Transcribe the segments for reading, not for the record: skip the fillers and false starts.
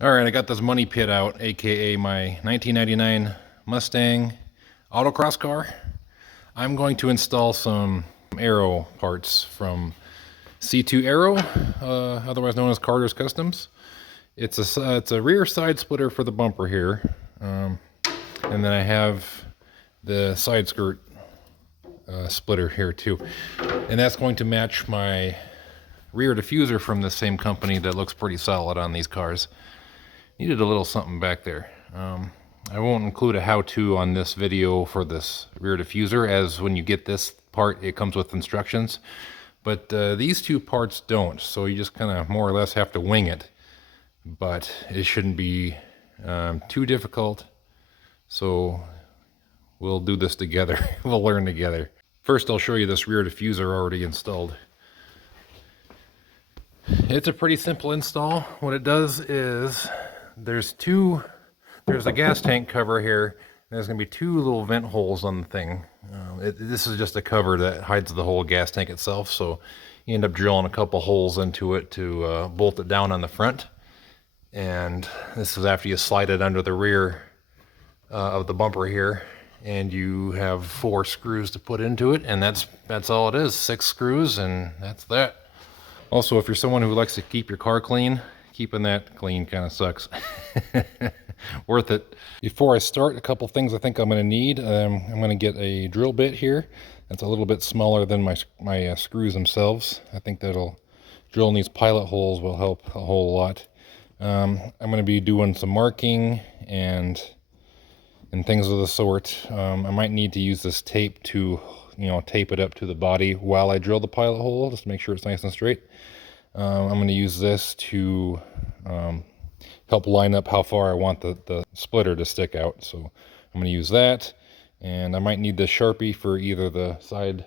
All right, I got this money pit out, aka my 1999 Mustang autocross car. I'm going to install some Aero parts from C2 Aero, otherwise known as Carter's Customs. It's a rear side splitter for the bumper here, and then I have the side skirt splitter here too, and that's going to match my rear diffuser from the same company that looks pretty solid on these cars. Needed a little something back there. I won't include a how-to on this video for this rear diffuser, as when you get this part it comes with instructions, but these two parts don't, so you just kind of more or less have to wing it. But it shouldn't be too difficult, so we'll do this together. We'll learn together. First I'll show you this rear diffuser already installed. It's a pretty simple install. What it does is there's a gas tank cover here. There's going to be two little vent holes on the thing. This is just a cover that hides the whole gas tank itself, so you end up drilling a couple holes into it to bolt it down on the front. And this is after you slide it under the rear of the bumper here, and you have 4 screws to put into it, and that's all it is. 6 screws, and that's that. Also, if you're someone who likes to keep your car clean, keeping that clean kind of sucks. Worth it. Before I start, a couple things I think I'm going to need. I'm going to get a drill bit here. That's a little bit smaller than my screws themselves. I think that'll drilling these pilot holes will help a whole lot. I'm going to be doing some marking and things of the sort. I might need to use this tape to, tape it up to the body while I drill the pilot hole, just to make sure it's nice and straight. I'm going to use this to help line up how far I want the splitter to stick out. So I'm going to use that, and I might need the Sharpie for either the side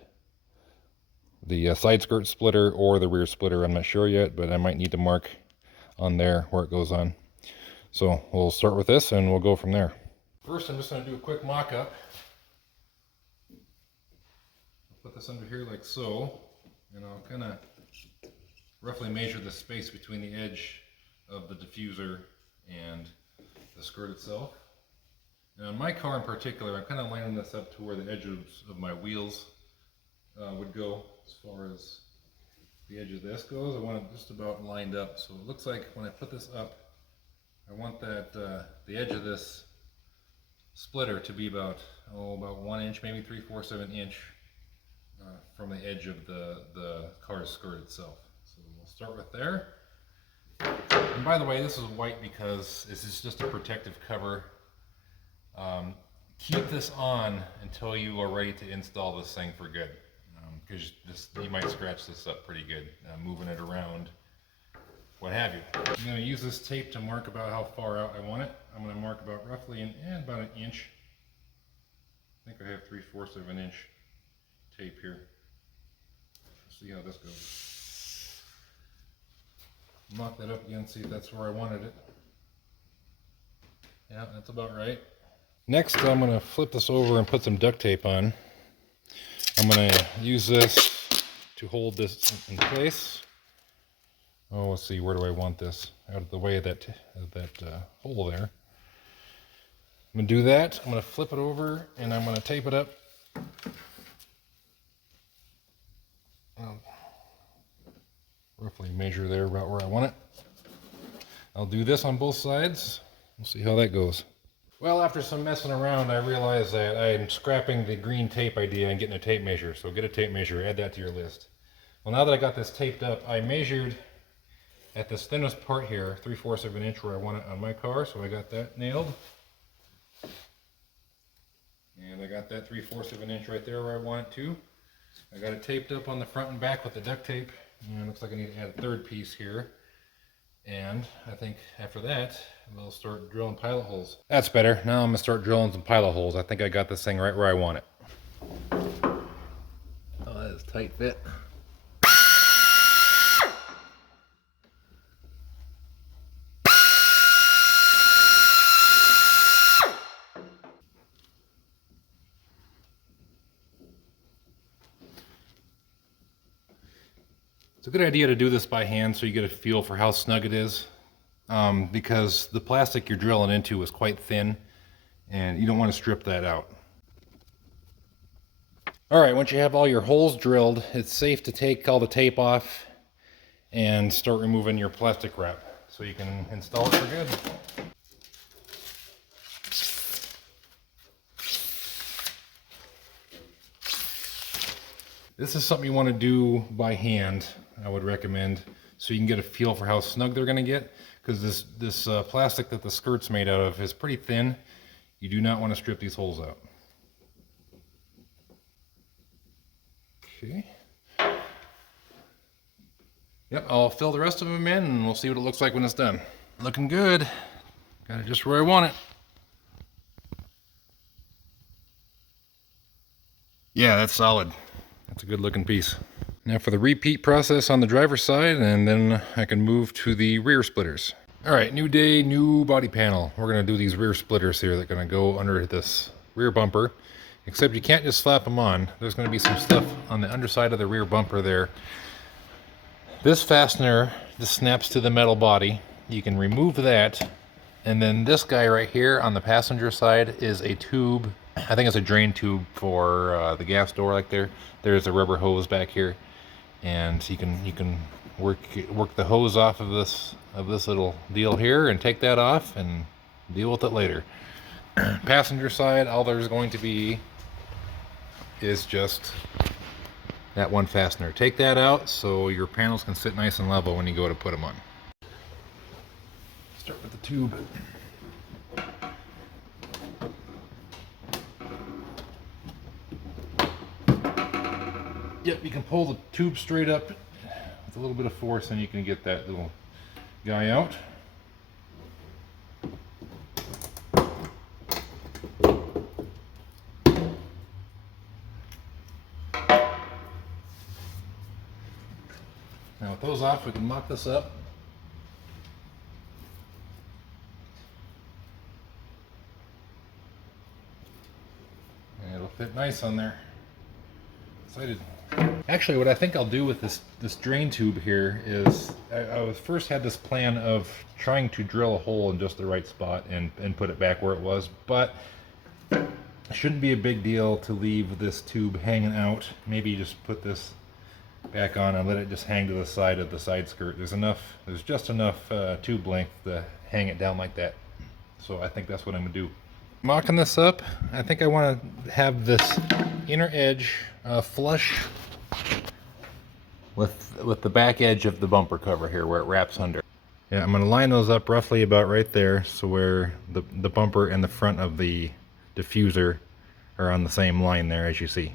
skirt splitter or the rear splitter. I'm not sure yet, but I might need to mark on there where it goes on. So we'll start with this and we'll go from there. First, I'm just going to do a quick mock-up. Put this under here like so, and I'll kind of roughly measure the space between the edge of the diffuser and the skirt itself. Now in my car in particular, I'm kind of lining this up to where the edges of my wheels would go. As far as the edge of this goes, I want it just about lined up. So it looks like when I put this up, I want that the edge of this splitter to be about 1 inch, maybe 3/4 of an inch from the edge of the car's skirt itself. So we'll start with there. And by the way, this is white because this is just a protective cover. Keep this on until you are ready to install this thing for good, because you might scratch this up pretty good, moving it around, what have you. I'm going to use this tape to mark about how far out I want it. I'm going to mark about roughly about an inch. I think I have 3/4 of an inch tape here. Let's see how this goes. Mock that up again, see if that's where I wanted it. Yeah, that's about right. Next, I'm going to flip this over and put some duct tape on. I'm going to use this to hold this in place. Oh, let's see, where do I want this? Out of the way of that hole there. I'm going to do that. I'm going to flip it over and I'm going to tape it up. Roughly measure there about where I want it. I'll do this on both sides. We'll see how that goes. Well, after some messing around, I realized that I'm scrapping the green tape idea and getting a tape measure. So get a tape measure, add that to your list. Well, now that I got this taped up, I measured at this thinnest part here, 3/4 of an inch where I want it on my car. So I got that nailed. And I got that 3/4 of an inch right there where I want it to. I got it taped up on the front and back with the duct tape. And it looks like I need to add a third piece here. And I think after that, we'll start drilling pilot holes. That's better. Now I'm going to start drilling some pilot holes. I think I got this thing right where I want it. Oh, that is tight fit. It's a good idea to do this by hand so you get a feel for how snug it is. because the plastic you're drilling into is quite thin and you don't want to strip that out. All right, once you have all your holes drilled, it's safe to take all the tape off and start removing your plastic wrap so you can install it for good. This is something you want to do by hand, I would recommend, so you can get a feel for how snug they're going to get, because this plastic that the skirt's made out of is pretty thin. You do not want to strip these holes out. Okay. Yep, I'll fill the rest of them in and we'll see what it looks like when it's done. Looking good. Got it just where I want it. Yeah, that's solid. That's a good looking piece. Now for the repeat process on the driver's side, and then I can move to the rear splitters. All right, new day, new body panel. We're gonna do these rear splitters here that are gonna go under this rear bumper, except you can't just slap them on. There's gonna be some stuff on the underside of the rear bumper there. This fastener just snaps to the metal body. You can remove that. And then this guy right here on the passenger side is a tube. I think it's a drain tube for the gas door like there. There's a rubber hose back here. And you can work the hose off of this little deal here and take that off and deal with it later. Passenger side, all there's going to be is just that one fastener. Take that out so your panels can sit nice and level when you go to put them on. Start with the tube. Yep, you can pull the tube straight up with a little bit of force and you can get that little guy out. Now with those off, we can mock this up. And it'll fit nice on there. Excited. Actually, what I think I'll do with this drain tube here is I first had this plan of trying to drill a hole in just the right spot and put it back where it was, but it shouldn't be a big deal to leave this tube hanging out. Maybe just put this back on and let it just hang to the side of the side skirt. There's just enough tube length to hang it down like that. So I think that's what I'm gonna do. Mocking this up, I think I want to have this inner edge flush with the back edge of the bumper cover here where it wraps under. Yeah, I'm going to line those up roughly about right there, so where the bumper and the front of the diffuser are on the same line there, as you see.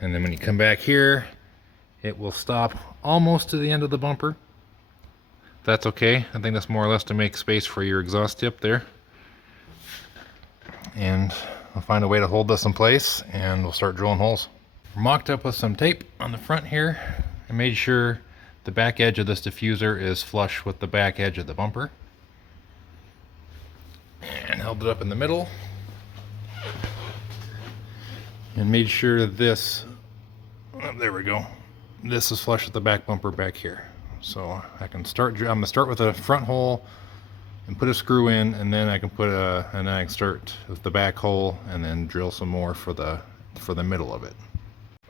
And then when you come back here, it will stop almost to the end of the bumper. That's okay. I think that's more or less to make space for your exhaust tip there. And I'll find a way to hold this in place and we'll start drilling holes. We're mocked up with some tape on the front here. I made sure the back edge of this diffuser is flush with the back edge of the bumper. And held it up in the middle. And made sure this, oh, there we go. This is flush with the back bumper back here. So I can I'm gonna start with a front hole and put a screw in, and then I can and I can start with the back hole and then drill some more for the middle of it.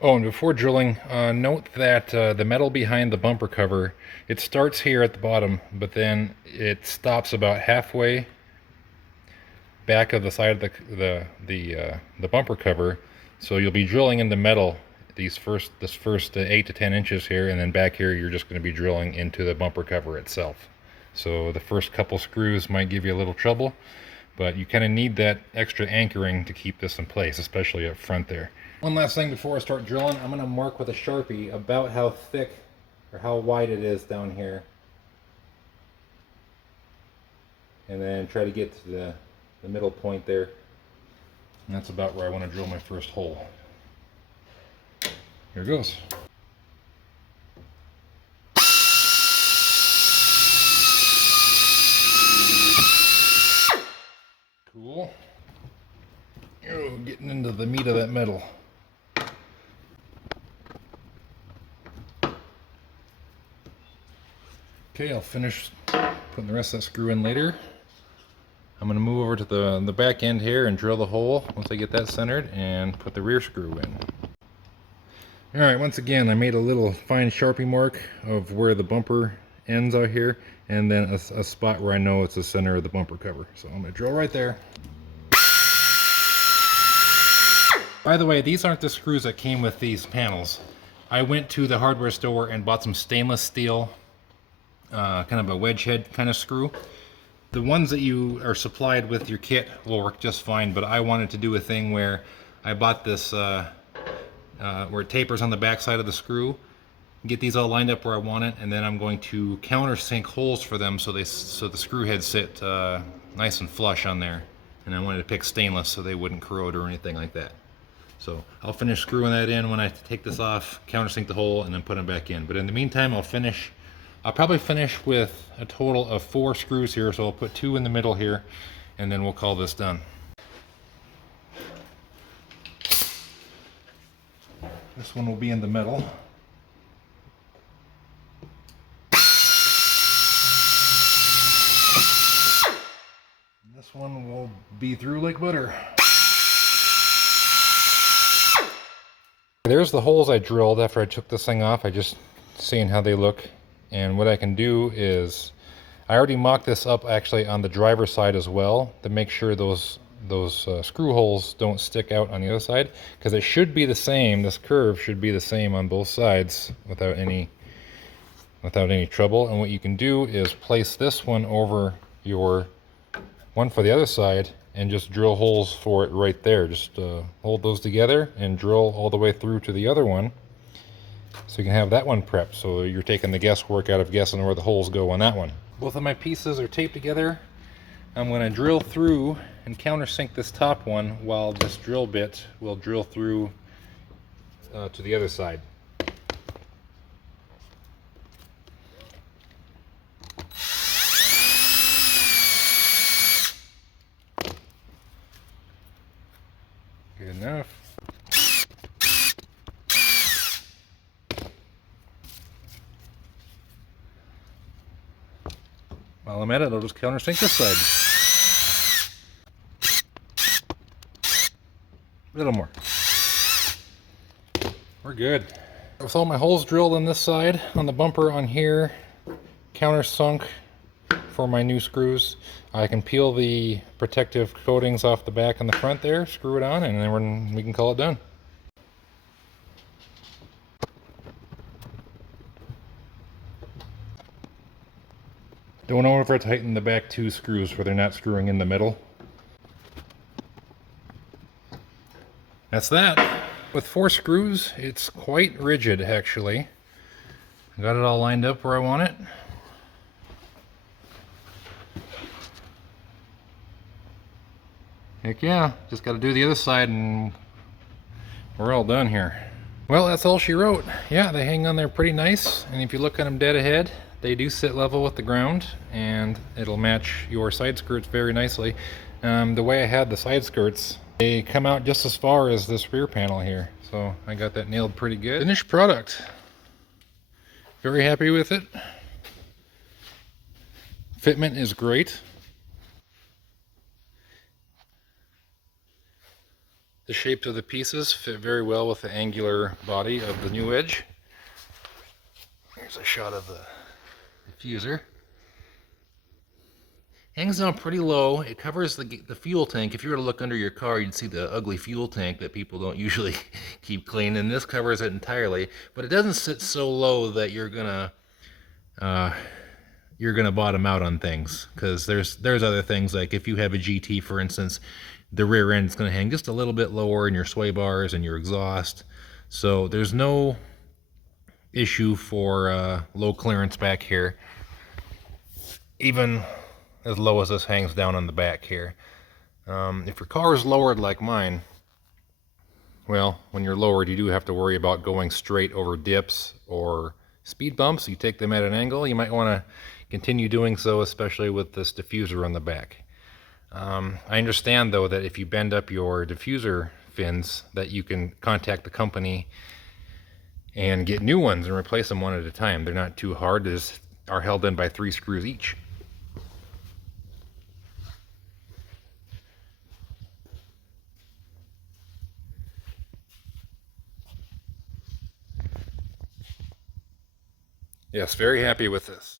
Oh, and before drilling, note that the metal behind the bumper cover, it starts here at the bottom, but then it stops about halfway back of the side of the bumper cover. So you'll be drilling into metal this first 8 to 10 inches here, and then back here you're just going to be drilling into the bumper cover itself. So the first couple screws might give you a little trouble, but you kind of need that extra anchoring to keep this in place, especially up front there. One last thing before I start drilling, I'm going to mark with a Sharpie about how thick or how wide it is down here. And then try to get to the middle point there. And that's about where I want to drill my first hole. Here goes. Cool. Oh, getting into the meat of that metal. Okay, I'll finish Putting the rest of that screw in later. I'm going to move over to the back end here and drill the hole once I get that centered and put the rear screw in. Alright, once again I made a little fine Sharpie mark of where the bumper ends out here, and then a spot where I know it's the center of the bumper cover. So I'm going to drill right there. By the way, these aren't the screws that came with these panels. I went to the hardware store and bought some stainless steel, kind of a wedge head kind of screw. The ones that you are supplied with your kit will work just fine, but I wanted to do a thing where I bought this where it tapers on the back side of the screw. Get these all lined up where I want it, and then I'm going to countersink holes for them so the screw heads sit nice and flush on there. And I wanted to pick stainless so they wouldn't corrode or anything like that. So I'll finish screwing that in when I take this off, countersink the hole, and then put them back in. But in the meantime, I'll probably finish with a total of 4 screws here, so I'll put 2 in the middle here, and then we'll call this done. This one will be in the middle. And this one will be through like butter. There's the holes I drilled after I took this thing off. I just seeing how they look. And what I can do is, I already mocked this up actually on the driver's side as well to make sure those screw holes don't stick out on the other side, because it should be the same. This curve should be the same on both sides without any trouble. And what you can do is place this one over your one for the other side and just drill holes for it right there. Just hold those together and drill all the way through to the other one, so you can have that one prepped, so you're taking the guesswork out of guessing where the holes go on that one. Both of my pieces are taped together. I'm going to drill through and countersink this top one while this drill bit will drill through to the other side. Good enough. While I'm at it, I'll just countersink this side. A little more. We're good. With all my holes drilled on this side, on the bumper on here, countersunk for my new screws, I can peel the protective coatings off the back and the front there, screw it on, and then we can call it done. Don't over tighten the back 2 screws where they're not screwing in the middle. That's that. With 4 screws, it's quite rigid actually. Got it all lined up where I want it. Heck yeah, just got to do the other side and we're all done here. Well, that's all she wrote. Yeah, they hang on there pretty nice, and if you look at them dead ahead, they do sit level with the ground, and it'll match your side skirts very nicely. The way I had the side skirts, they come out just as far as this rear panel here, so I got that nailed pretty good. Finished product. Very happy with it. Fitment is great. The shapes of the pieces fit very well with the angular body of the new edge. Here's a shot of the diffuser. Hangs down pretty low. It covers the fuel tank. If you were to look under your car, you'd see the ugly fuel tank that people don't usually keep clean, and this covers it entirely. But it doesn't sit so low that you're gonna bottom out on things, because there's other things, like if you have a GT, for instance, the rear end is going to hang just a little bit lower in your sway bars and your exhaust. So there's no issue for low clearance back here, even as low as this hangs down on the back here. If your car is lowered like mine, well, when you're lowered, you do have to worry about going straight over dips or speed bumps. You take them at an angle. You might want to continue doing so, especially with this diffuser on the back. I understand though that if you bend up your diffuser fins, that you can contact the company and get new ones and replace them one at a time. They're not too hard. Just are held in by 3 screws each. Yes, very happy with this.